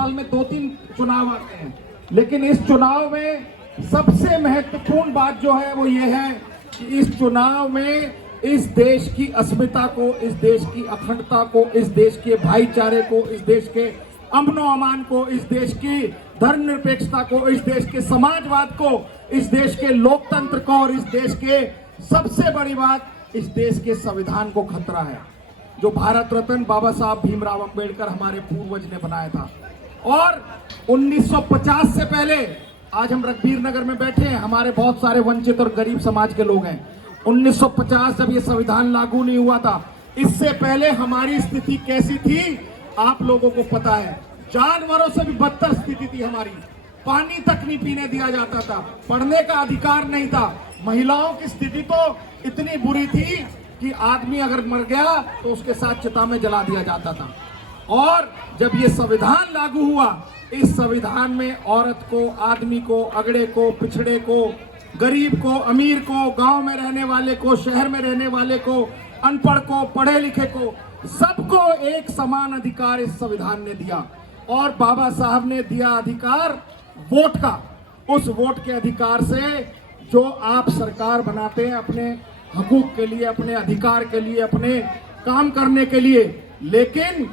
साल में 2-3 चुनाव आते हैं, लेकिन इस चुनाव में सबसे महत्वपूर्ण बात जो है वो ये है कि इस चुनाव में इस देश की अस्मिता को, इस देश की अखंडता को, इस देश के भाईचारे को, इस देश के अमनो अमान को, इस देश की धर्मनिरपेक्षता को, इस देश के समाजवाद को, इस देश के लोकतंत्र को और इस देश के सबसे बड़ी बात, इस देश के संविधान को खतरा है, जो भारत रत्न बाबा साहब भीमराव अंबेडकर हमारे पूर्वज ने बनाया था। और 1950 से पहले, आज हम रघबीर नगर में बैठे हैं, हमारे बहुत सारे वंचित और गरीब समाज के लोग हैं। 1950 जब ये संविधान लागू नहीं हुआ था, इससे पहले हमारी स्थिति कैसी थी आप लोगों को पता है। जानवरों से भी बदतर स्थिति थी हमारी, पानी तक नहीं पीने दिया जाता था, पढ़ने का अधिकार नहीं था, महिलाओं की स्थिति तो इतनी बुरी थी कि आदमी अगर मर गया तो उसके साथ चिता में जला दिया जाता था। और जब ये संविधान लागू हुआ, इस संविधान में औरत को, आदमी को, अगड़े को, पिछड़े को, गरीब को, अमीर को, गांव में रहने वाले को, शहर में रहने वाले को, अनपढ़ को, पढ़े लिखे को, सबको एक समान अधिकार इस संविधान ने दिया। और बाबा साहब ने दिया अधिकार वोट का। उस वोट के अधिकार से जो आप सरकार बनाते हैं अपने हकूक के लिए, अपने अधिकार के लिए, अपने काम करने के लिए, लेकिन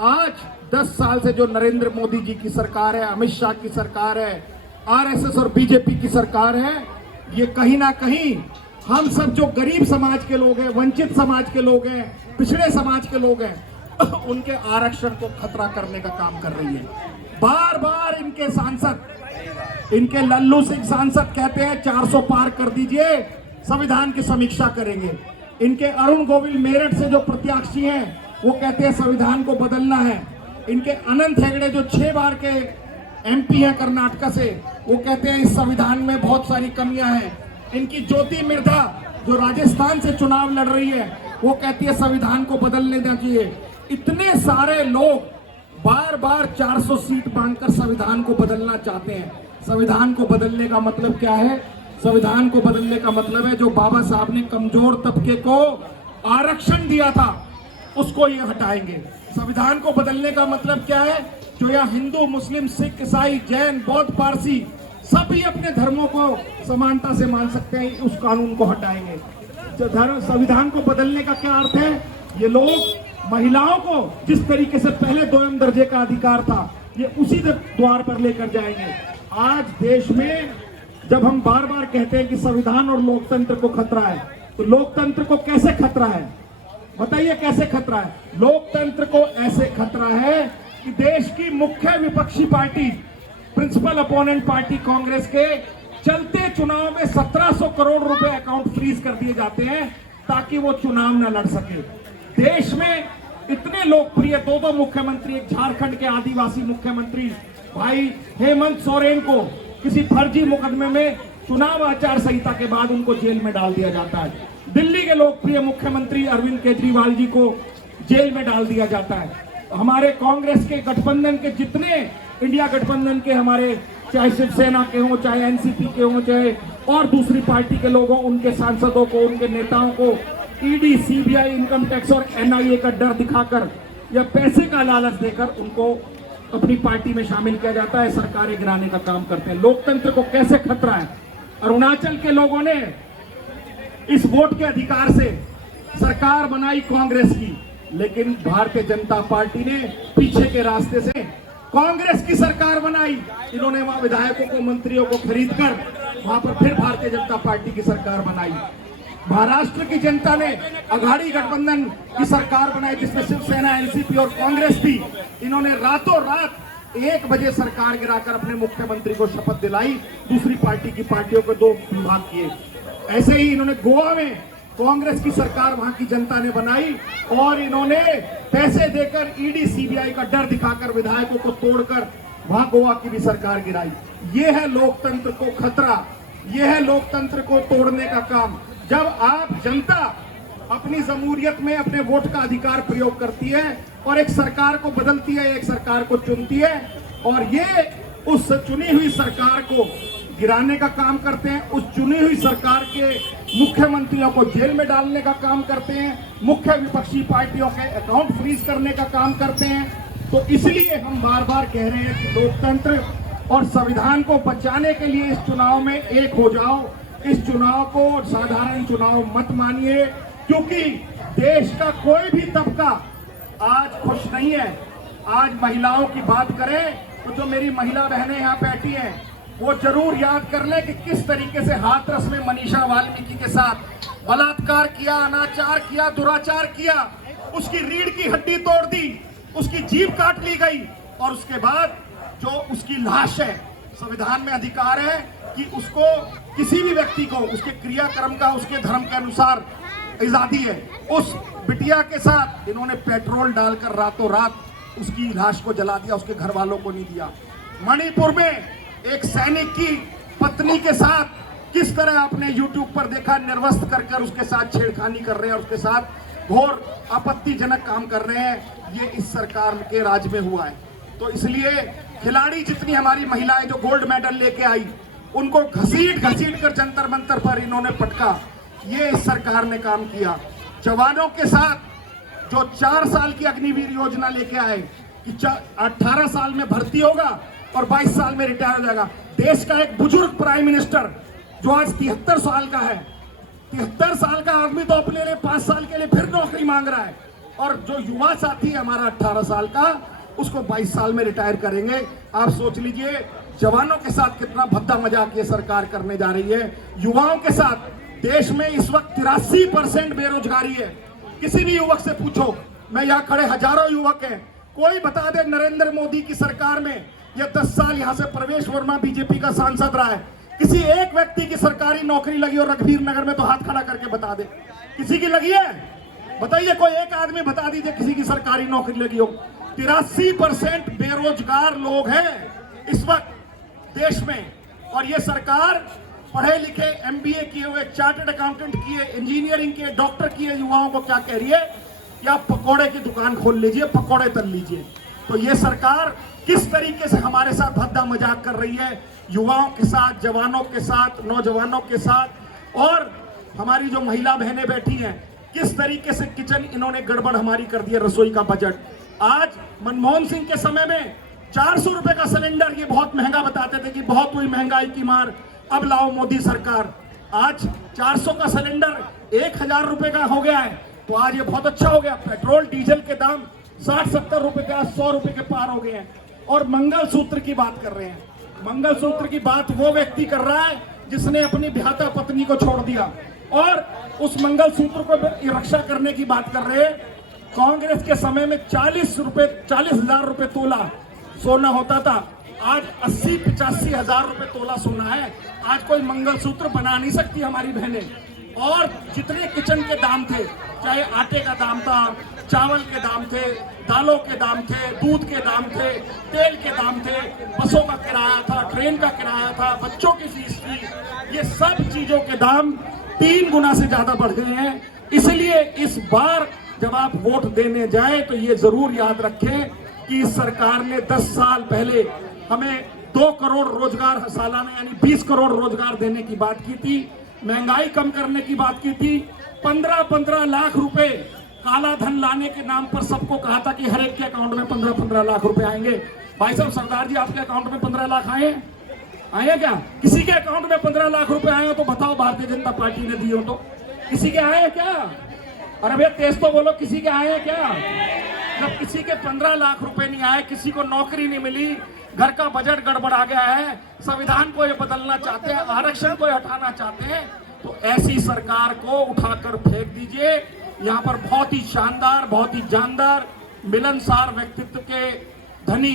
आज 10 साल से जो नरेंद्र मोदी जी की सरकार है, अमित शाह की सरकार है, आरएसएस और बीजेपी की सरकार है, ये कहीं ना कहीं हम सब जो गरीब समाज के लोग हैं, वंचित समाज के लोग हैं, पिछड़े समाज के लोग हैं, उनके आरक्षण को खतरा करने का काम कर रही है। बार बार इनके सांसद, इनके लल्लू सिंह सांसद कहते हैं 400 पार कर दीजिए, संविधान की समीक्षा करेंगे। इनके अरुण गोविल मेरठ से जो प्रत्याशी हैं वो कहते हैं संविधान को बदलना है। इनके अनंत हेगड़े जो 6 बार के एमपी हैं कर्नाटक से, वो कहते हैं इस संविधान में बहुत सारी कमियां हैं। इनकी ज्योति मिर्धा जो राजस्थान से चुनाव लड़ रही है, वो कहती है संविधान को बदलने देना चाहिए। इतने सारे लोग बार बार 400 सीट मांगकर संविधान को बदलना चाहते हैं। संविधान को बदलने का मतलब क्या है? संविधान को बदलने का मतलब है जो बाबा साहब ने कमजोर तबके को आरक्षण दिया था उसको ये हटाएंगे। संविधान को बदलने का मतलब क्या है? जो यहाँ हिंदू, मुस्लिम, सिख, ईसाई, जैन, बौद्ध, पारसी सभी अपने धर्मों को समानता से मान सकते हैं, उस कानून को हटाएंगे। संविधान को बदलने का क्या अर्थ है? ये लोग महिलाओं को जिस तरीके से पहले 2 दर्जे का अधिकार था, ये उसी द्वार पर लेकर जाएंगे। आज देश में जब हम बार बार कहते हैं कि संविधान और लोकतंत्र को खतरा है, तो लोकतंत्र को कैसे खतरा है? बताइए कैसे खतरा है? लोकतंत्र को ऐसे खतरा है कि देश की मुख्य विपक्षी पार्टी, प्रिंसिपल अपोनेंट पार्टी कांग्रेस के चलते चुनाव में 1700 करोड़ रुपए अकाउंट फ्रीज कर दिए जाते हैं ताकि वो चुनाव न लड़ सके। देश में इतने लोकप्रिय 2 मुख्यमंत्री, एक झारखंड के आदिवासी मुख्यमंत्री भाई हेमंत सोरेन को किसी फर्जी मुकदमे में चुनाव आचार संहिता के बाद उनको जेल में डाल दिया जाता है। दिल्ली के लोकप्रिय मुख्यमंत्री अरविंद केजरीवाल जी को जेल में डाल दिया जाता है। हमारे कांग्रेस के गठबंधन के जितने, इंडिया गठबंधन के हमारे, चाहे शिवसेना के हों, चाहे एनसीपी के हों, चाहे और दूसरी पार्टी के लोगों, उनके सांसदों को, उनके नेताओं को ईडी, सीबीआई, इनकम टैक्स और एनआईए का डर दिखाकर या पैसे का लालच देकर उनको अपनी पार्टी में शामिल किया जाता है, सरकारें गिराने का काम करते हैं। लोकतंत्र को कैसे खतरा है? अरुणाचल के लोगों ने इस वोट के अधिकार से सरकार बनाई कांग्रेस की, लेकिन भारतीय जनता पार्टी ने पीछे के रास्ते से कांग्रेस की सरकार बनाई। इन्होंने वहां विधायकों को, मंत्रियों को खरीदकर वहां पर फिर भारतीय जनता पार्टी की सरकार बनाई। महाराष्ट्र की जनता ने अघाड़ी गठबंधन की सरकार बनाई जिसमें शिवसेना, एनसीपी और कांग्रेस थी। इन्होंने रातों रात 1 बजे सरकार गिराकर अपने मुख्यमंत्री को शपथ दिलाई, दूसरी पार्टी की पार्टियों को 2 विभाग किए। ऐसे ही इन्होंने गोवा में कांग्रेस की सरकार वहां की जनता ने बनाई और इन्होंने पैसे देकर ईडी, सीबीआई का डर दिखाकर विधायकों को तोड़कर वहां गोवा की भी सरकार गिराई। ये है लोकतंत्र को खतरा, ये है लोकतंत्र को तोड़ने का काम। जब आप जनता अपनी जमहूरियत में अपने वोट का अधिकार प्रयोग करती है और एक सरकार को बदलती है, एक सरकार को चुनती है और ये उस चुनी हुई सरकार को गिराने का काम करते हैं, उस चुनी हुई सरकार के मुख्यमंत्रियों को जेल में डालने का काम करते हैं, मुख्य विपक्षी पार्टियों के अकाउंट फ्रीज करने का काम करते हैं, तो इसलिए हम बार बार कह रहे हैं कि लोकतंत्र और संविधान को बचाने के लिए इस चुनाव में एक हो जाओ। इस चुनाव को साधारण चुनाव मत मानिए, क्योंकि देश का कोई भी तबका आज खुश नहीं है। आज महिलाओं की बात करें तो जो मेरी महिला बहनें यहाँ बैठी हैं वो जरूर याद कर ले कि किस तरीके से हाथरस में मनीषा वाल्मीकि के साथ बलात्कार किया, अनाचार किया, दुराचार किया, उसकी रीढ़ की हड्डी तोड़ दी, उसकी जीभ काट ली गई, और उसके बाद जो उसकी लाश है, संविधान में अधिकार है कि उसको किसी भी व्यक्ति को उसके क्रियाक्रम का, उसके धर्म के अनुसार आजादी है। उस बिटिया के साथ इन्होंने पेट्रोल डालकर रातों रात उसकी लाश को जला दिया, उसके घर वालों को नहीं दिया। मणिपुर में एक सैनिक की पत्नी के साथ किस तरह आपने YouTube पर देखा, निर्वस्त्र कर उसके साथ छेड़खानी कर रहे हैं और उसके साथ घोर आपत्तिजनक काम कर रहे हैं। ये इस सरकार के राज में हुआ है। तो इसलिए खिलाड़ी जितनी हमारी महिलाएं जो गोल्ड मेडल लेके आई, उनको घसीट कर जंतर मंतर पर इन्होंने पटका। ये इस सरकार ने काम किया। जवानों के साथ जो 4 साल की अग्निवीर योजना लेके आए कि 18 साल में भर्ती होगा और 22 साल में रिटायर हो जाएगा। देश का एक बुजुर्ग प्राइम मिनिस्टर जो आज 73 साल का है, 73 साल का आदमी तो अपने लिए 5 साल के लिए फिर नौकरी मांग रहा है, और जो युवा साथी है हमारा 18 साल का, उसको 22 साल में रिटायर करेंगे। आप सोच लीजिए जवानों के साथ कितना भद्दा मजाक ये सरकार करने जा रही है। युवाओं के साथ देश में इस वक्त 83% बेरोजगारी है। किसी भी युवक से पूछो, मैं यहाँ खड़े हजारों युवक हैं, कोई बता दे नरेंद्र मोदी की सरकार में या 10 साल यहाँ से प्रवेश वर्मा बीजेपी का सांसद रहा है, किसी एक व्यक्ति की सरकारी नौकरी लगी हो रघुवीर नगर में तो हाथ खड़ा करके बता दे। किसी की लगी है? बताइए, कोई एक आदमी बता दीजिए किसी की सरकारी नौकरी लगी हो। 83% बेरोजगार लोग हैं इस वक्त देश में, और ये सरकार पढ़े लिखे MBA किए हुए, चार्टर्ड अकाउंटेंट किए, इंजीनियरिंग किए, डॉक्टर किए युवाओं को क्या कह रही है कि आप पकौड़े की दुकान खोल लीजिए, पकौड़े तल लीजिए। तो ये सरकार किस तरीके से हमारे साथ भद्दा मजाक कर रही है, युवाओं के साथ, जवानों के साथ, नौजवानों के साथ, और हमारी जो महिला बहनें बैठी हैं, किस तरीके से किचन इन्होंने गड़बड़ हमारी कर दी है, रसोई का बजट। आज मनमोहन सिंह के समय में 400 रुपए का सिलेंडर ये बहुत महंगा बताते थे कि बहुत हुई महंगाई की मार, अब लाओ मोदी सरकार। आज 400 का सिलेंडर 1000 रुपए का हो गया है, तो आज ये बहुत अच्छा हो गया। पेट्रोल डीजल के दाम 60-70 रुपए के, 100 रुपए के पार हो गए हैं। और मंगलसूत्र की बात कर रहे हैं। मंगलसूत्र की बात वो व्यक्ति कर रहा है जिसने अपनी ब्याहता पत्नी को छोड़ दिया, और उस मंगलसूत्र को रक्षा करने की बात कर रहे हैं। कांग्रेस के समय में 40,000 रुपए तोला सोना होता था, आज 80-85 हजार रुपए तोला सोना है। आज कोई मंगलसूत्र बना नहीं सकती हमारी बहनें। और जितने किचन के दाम थे, चाहे आटे का दाम था, चावल के दाम थे, दालों के दाम थे, दूध के दाम थे, तेल के दाम थे, बसों का किराया था, ट्रेन का किराया था, बच्चों की फीस थी, ये सब चीजों के दाम 3 गुना से ज्यादा बढ़ गए हैं। इसलिए इस बार जब आप वोट देने जाएं तो ये जरूर याद रखें कि इस सरकार ने 10 साल पहले हमें 2 करोड़ रोजगार सालाना यानी 20 करोड़ रोजगार देने की बात की थी, महंगाई कम करने की बात की थी, 15-15 लाख रुपए काला धन लाने के नाम पर सबको कहा था कि हर एक के अकाउंट में 15-15 लाख रुपए आएंगे। भाई साहब, सरदार जी, आपके अकाउंट में 15 लाख आए हैं क्या? किसी के अकाउंट में 15 लाख रुपए आए हो तो बताओ, भारतीय जनता पार्टी ने दिए हो तो? किसी के आए हैं क्या? अरे भैया तेज तो बोलो, किसी के आए हैं क्या? जब किसी के 15 लाख रुपए नहीं आए, किसी को नौकरी नहीं मिली, घर का बजट गड़बड़ा गया है, संविधान को ये बदलना चाहते हैं, आरक्षण को हटाना चाहते हैं, तो ऐसी सरकार को उठाकर फेंक दीजिए। यहाँ पर बहुत ही शानदार, बहुत ही जानदार, मिलनसार व्यक्तित्व के धनी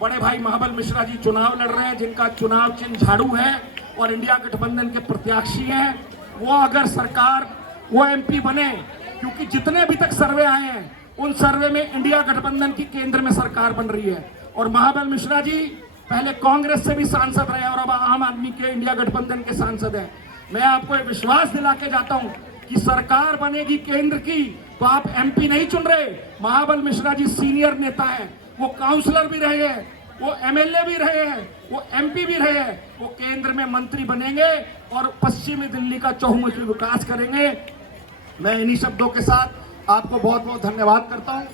बड़े भाई महाबल मिश्रा जी चुनाव लड़ रहे हैं, जिनका चुनाव चिन्ह झाड़ू है और इंडिया गठबंधन के प्रत्याशी हैं। वो अगर सरकार, वो MP बने, क्योंकि जितने अभी तक सर्वे आए हैं उन सर्वे में इंडिया गठबंधन की केंद्र में सरकार बन रही है। और महाबल मिश्रा जी पहले कांग्रेस से भी सांसद रहे और अब आम आदमी के इंडिया गठबंधन के सांसद हैं। मैं आपको एक विश्वास दिला के जाता हूं कि सरकार बनेगी केंद्र की तो आप MP नहीं चुन रहे। महाबल मिश्रा जी सीनियर नेता हैं, वो काउंसलर भी रहे हैं, वो MLA भी रहे हैं, वो MP भी रहे हैं, वो केंद्र में मंत्री बनेंगे और पश्चिमी दिल्ली का चहुमुखी विकास करेंगे। मैं इन्हीं शब्दों के साथ आपको बहुत बहुत धन्यवाद करता हूं।